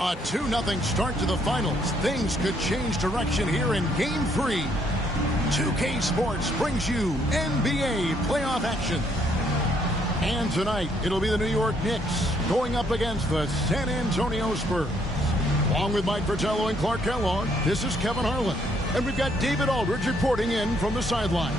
A 2-0 start to the finals. Things could change direction here in Game 3. 2K Sports brings you NBA playoff action. And tonight, it'll be the New York Knicks going up against the San Antonio Spurs. Along with Mike Fratello and Clark Kellogg, this is Kevin Harlan. And we've got David Aldridge reporting in from the sideline.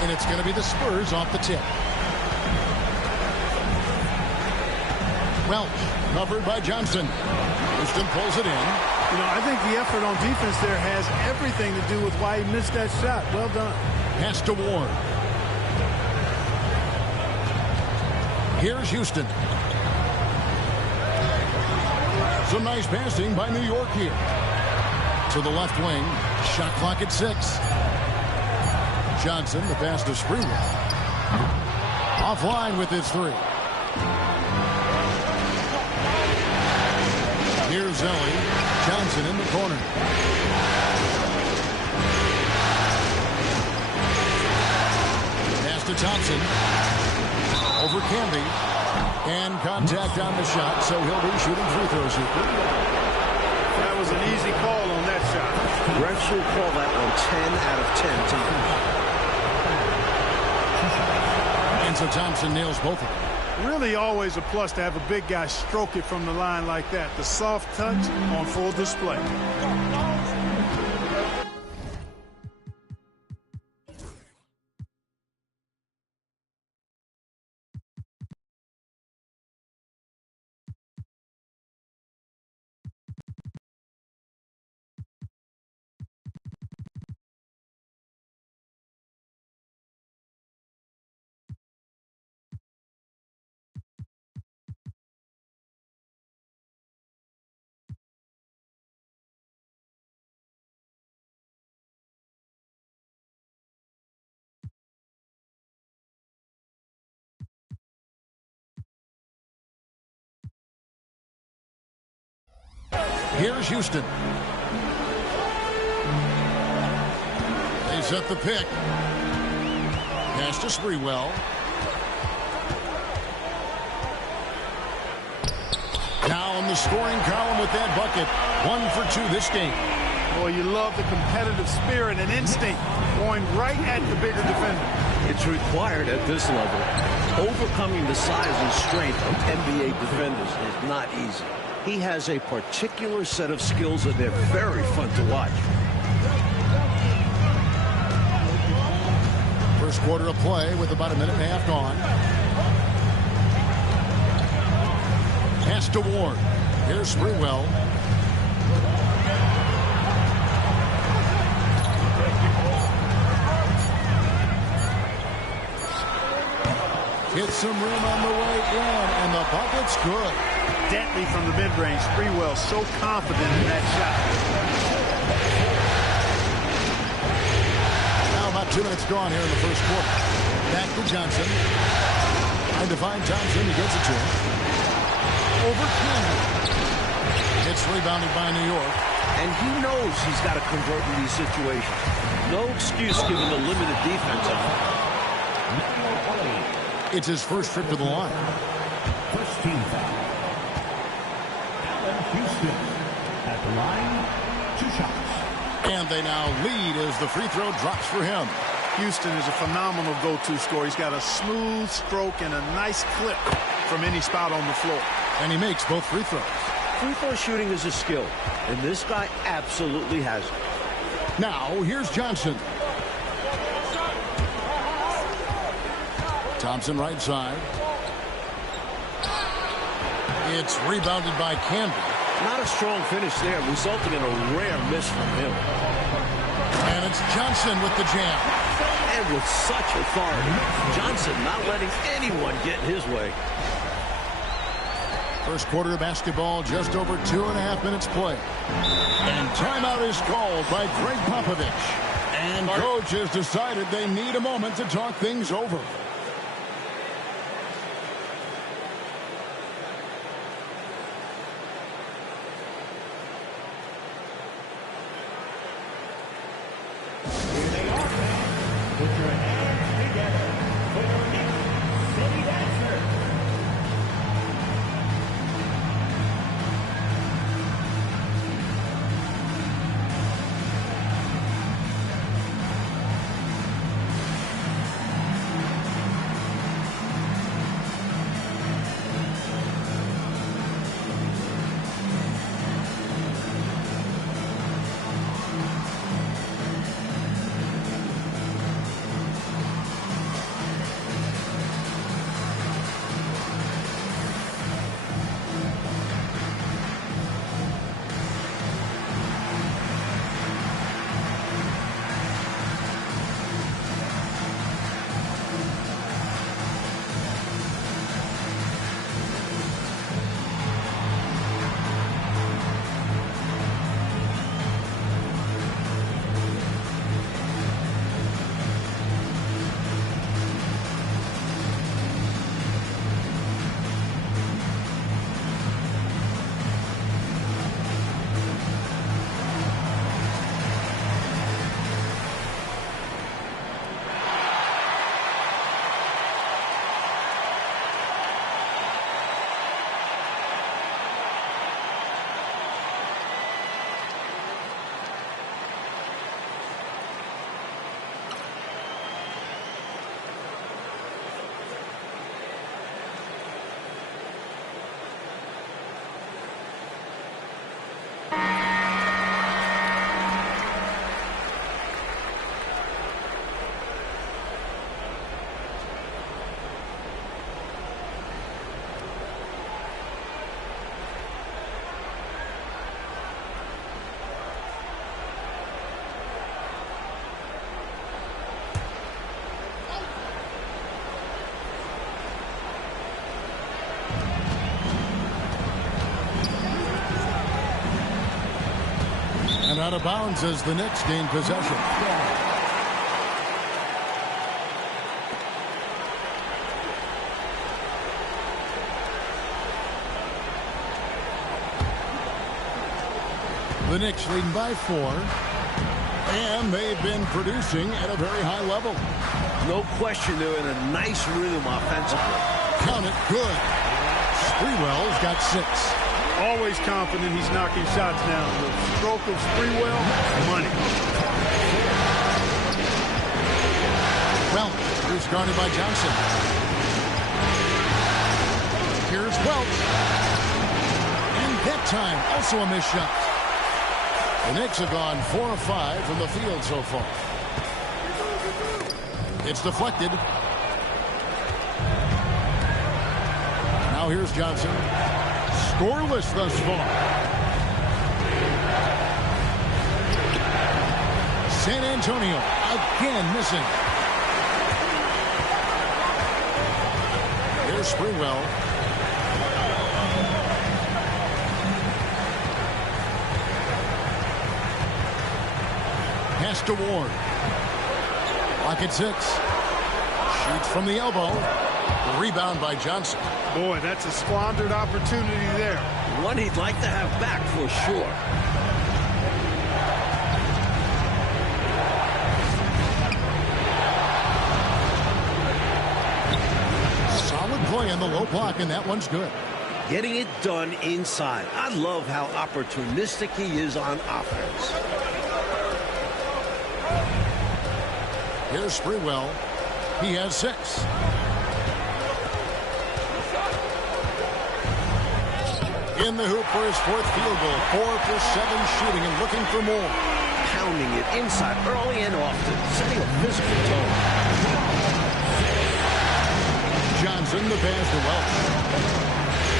And it's going to be the Spurs off the tip. Welch, covered by Johnson. Houston pulls it in. You know, I think the effort on defense there has everything to do with why he missed that shot. Well done. Pass to Ward. Here's Houston. Some nice passing by New York here. To the left wing. Shot clock at 6. Johnson, the pass to Sprewell. Offline with his 3. Here's Zelly. Johnson in the corner. Pass to Thompson. Over Canby. And contact on the shot, so he'll be shooting free throws here. That was an easy call on that shot. Refs will call that one 10 out of 10 times. And so Thompson nails both of them. Really always a plus to have a big guy stroke it from the line like that. The soft touch on full display. Here's Houston. They set the pick. Pass to Sprewell. Now in the scoring column with that bucket. 1 for 2 this game. Boy, you love the competitive spirit and instinct going right at the bigger defender. It's required at this level. Overcoming the size and strength of NBA defenders is not easy. He has a particular set of skills that they're very fun to watch. First quarter of play with about a minute and a half gone. Pass to Ward. Here's Sprewell. Hits some room on the way in, and the bucket's good. Deadly from the mid-range. Sprewell so confident in that shot. Now about 2 minutes gone here in the first quarter. Back to Johnson. Trying to find Thompson. He gets it to him. Over Canby. It's rebounded by New York. And he knows he's got to convert in these situations. No excuse given the limited defense on him. It's his first trip to the line. First team foul. Allen Houston at the line, 2 shots. And they now lead as the free throw drops for him. Houston is a phenomenal go-to scorer. He's got a smooth stroke and a nice clip from any spot on the floor. And he makes both free throws. Free throw shooting is a skill, and this guy absolutely has it. Now, here's Johnson. Thompson right side. It's rebounded by Canby. Not a strong finish there, resulting in a rare miss from him. And it's Johnson with the jam. And with such authority, Johnson not letting anyone get in his way. First quarter of basketball, just over 2.5 minutes play. And timeout is called by Greg Popovich. And coach has decided they need a moment to talk things over. Here they are, fans. Put your hands together for your Knicks City Dancer. And out of bounds as the Knicks gain possession. The Knicks leading by 4. And they've been producing at a very high level. No question they're in a nice rhythm offensively. Count it, good. Sprewell's got 6. Always confident he's knocking shots down. The stroke of Sprewell, money. Well, here's guarded by Johnson. Here's Welch. And that time, also a missed shot. The Knicks have gone 4 of 5 from the field so far. It's deflected. Now here's Johnson. Scoreless thus far. San Antonio again missing. Here's Sprewell. Pass to Ward. Lock at 6. Shoots from the elbow. Rebound by Johnson. Boy, that's a squandered opportunity there. One he'd like to have back for sure. Solid play on the low block, and that one's good. Getting it done inside. I love how opportunistic he is on offense. Here's Sprewell. He has 6. In the hoop for his 4th field goal. 4 for 7 shooting and looking for more. Pounding it inside early and often, setting a physical tone. Johnson, the pass to Welch.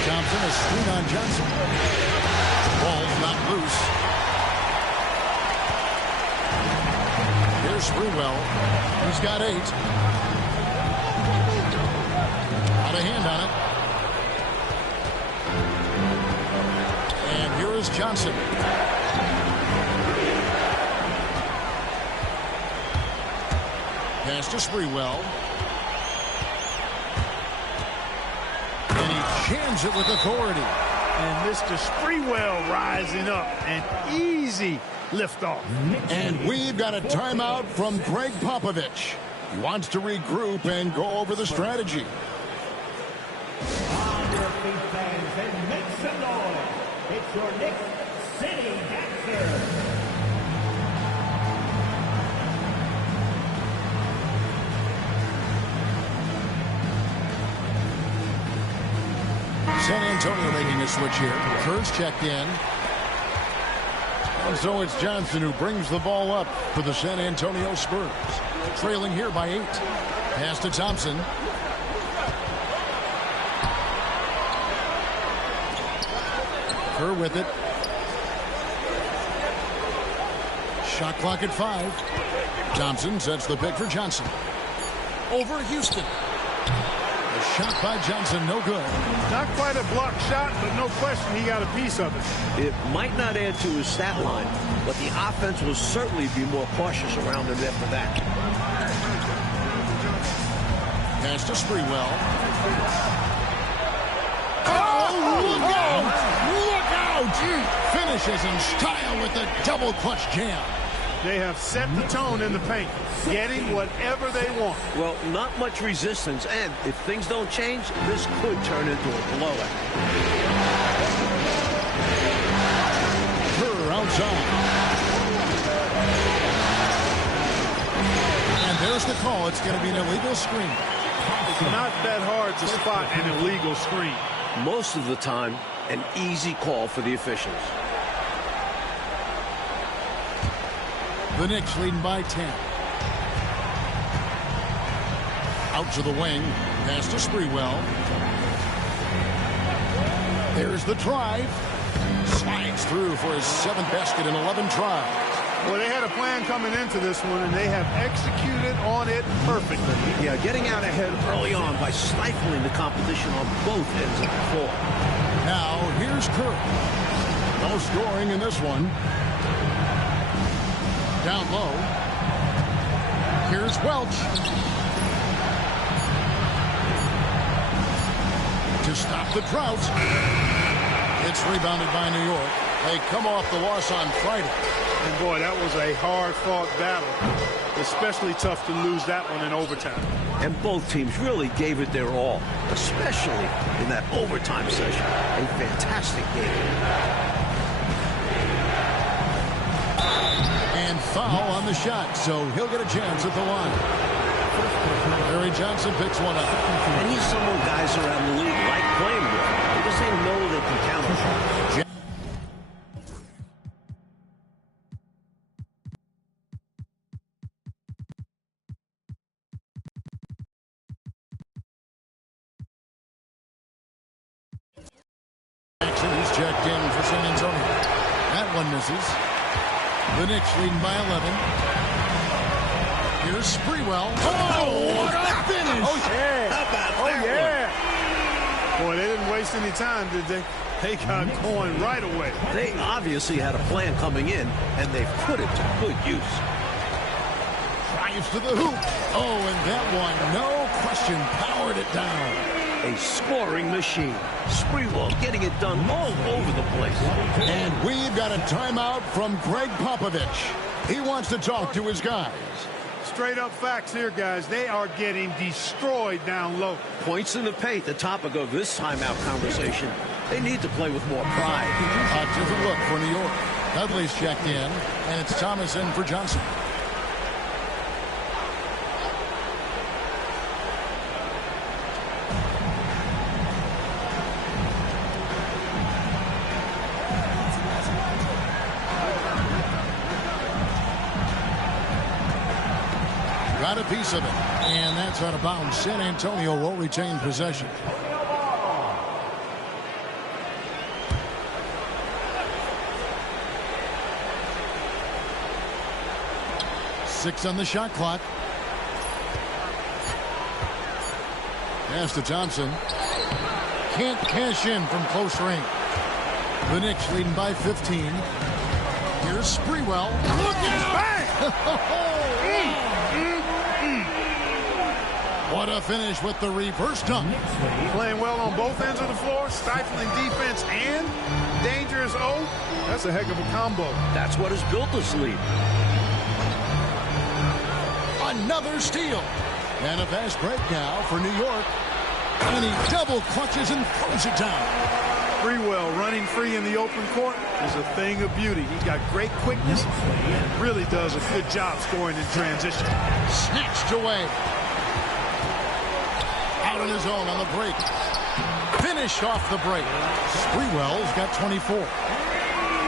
Thompson, a screen on Johnson. Ball's not loose. Here's Sprewell. He's got 8. Out of hand on it. is Johnson. Pass to Sprewell. And he jams it with authority. And Mr. Sprewell rising up. An easy liftoff. And we've got a timeout from Greg Popovich. He wants to regroup and go over the strategy. On your feet, fans, and make some noise. It's your Knicks City Dancer. San Antonio making a switch here. Kerr's checked in. And so it's Johnson who brings the ball up for the San Antonio Spurs. Trailing here by 8. Pass to Thompson. Kerr with it. Shot clock at 5. Thompson sets the pick for Johnson. Over Houston. A shot by Johnson, no good. Not quite a blocked shot, but no question he got a piece of it. It might not add to his stat line, but the offense will certainly be more cautious around him after that. Pass to Sprewell. Oh, look out! Look out! Finishes in style with the double clutch jam. They have set the tone in the paint, getting whatever they want. Well, not much resistance, and if things don't change, this could turn into a blowout. Kerr outside. And there's the call. It's going to be an illegal screen. It's not that hard to spot an illegal screen. Most of the time, an easy call for the officials. The Knicks leading by 10. Out to the wing. Pass to Sprewell. There's the drive. Slides through for his 7th basket in 11 tries. Well, they had a plan coming into this one, and they have executed on it perfectly. Yeah, getting out ahead early on by stifling the competition on both ends of the floor. Now, here's Kerr. No scoring in this one. Down low. Here's Welch. To stop the drought. It's rebounded by New York. They come off the loss on Friday. And boy, that was a hard-fought battle. Especially tough to lose that one in overtime. And both teams really gave it their all, especially in that overtime session. A fantastic game. And foul on the shot, so he'll get a chance at the line. Larry Johnson picks one up. And he's someone guys around the league like playing with. They just ain't know they can count on him. He's checked in for San Antonio. That one misses. The Knicks leading by 11. Here's Sprewell. Oh, what a finish! Oh, yeah. How about Oh, that yeah. Boy, they didn't waste any time, did they? They got going right away. They obviously had a plan coming in, and they've put it to good use. Drives to the hoop. Oh, and that one, no question, powered it down. A scoring machine. Sprewell getting it done all over the place. And we've got a timeout from Greg Popovich. He wants to talk to his guys. Straight up facts here, guys. They are getting destroyed down low. Points in the paint, the topic of this timeout conversation. They need to play with more pride. A different look for New York. Dudley's checked in, and it's Thomas in for Johnson. Got a piece of it, and that's out of bounds. San Antonio will retain possession. Six on the shot clock. Pass to Thompson. Can't cash in from close range. The Knicks leading by 15. Here's Sprewell. Look at What a finish with the reverse dunk. Playing well on both ends of the floor, stifling defense and dangerous O. That's a heck of a combo. That's what has built this lead. Another steal. And a fast break now for New York. And he double clutches and throws it down. Sprewell running free in the open court is a thing of beauty. He's got great quickness and really does a good job scoring in transition. Snatched away. Out on his own on the break. Finished off the break. Sprewell's got 24.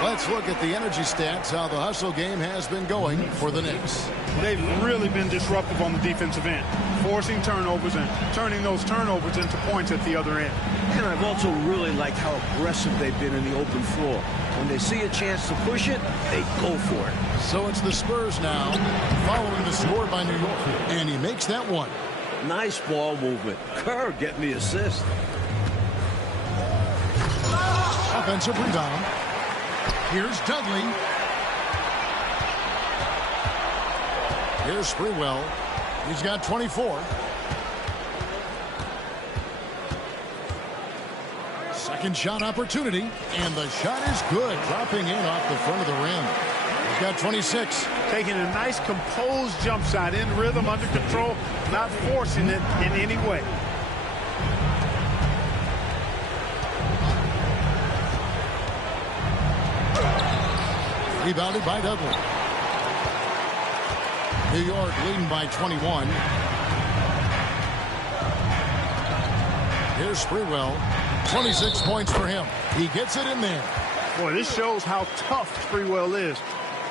Let's look at the energy stats, how the hustle game has been going for the Knicks. They've really been disruptive on the defensive end, forcing turnovers and turning those turnovers into points at the other end. And I've also really liked how aggressive they've been in the open floor. When they see a chance to push it, they go for it. So it's the Spurs now, following the score by New York. And he makes that one. Nice ball movement. Kerr getting the assist. Offensive rebound. Here's Dudley. Here's Sprewell. He's got 24. Second shot opportunity. And the shot is good. Dropping in off the front of the rim. He's got 26. Taking a nice composed jump shot in rhythm, under control, not forcing it in any way. Rebounded by Dudley. New York leading by 21. Here's Sprewell. 26 points for him. He gets it in there. Boy, this shows how tough Sprewell is.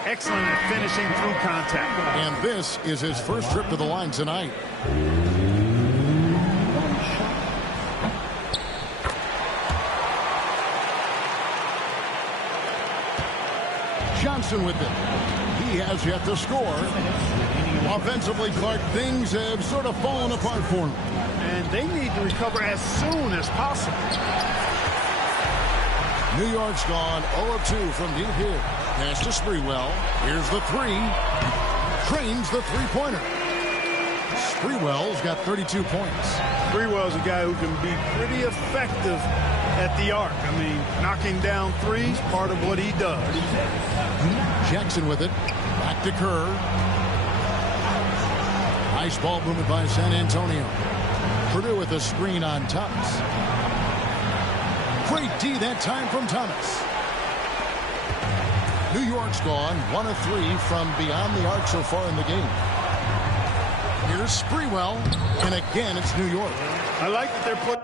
Excellent at finishing through contact. And this is his first trip to the line tonight. Johnson with it. He has yet to score. Offensively, Clark, things have sort of fallen apart for him. And they need to recover as soon as possible. New York's gone 0 of 2 from deep here. Pass to Sprewell. Here's the three. Trains the three-pointer. Sprewell's got 32 points. Sprewell's a guy who can be pretty effective at the arc. I mean, knocking down threes, part of what he does. Jackson with it. Back to Kerr. Nice ball movement by San Antonio. Purdue with a screen on Thomas. Great D that time from Thomas. New York's gone 1 of 3 from beyond the arc so far in the game. Here's Sprewell, and again it's New York. I like that they're putting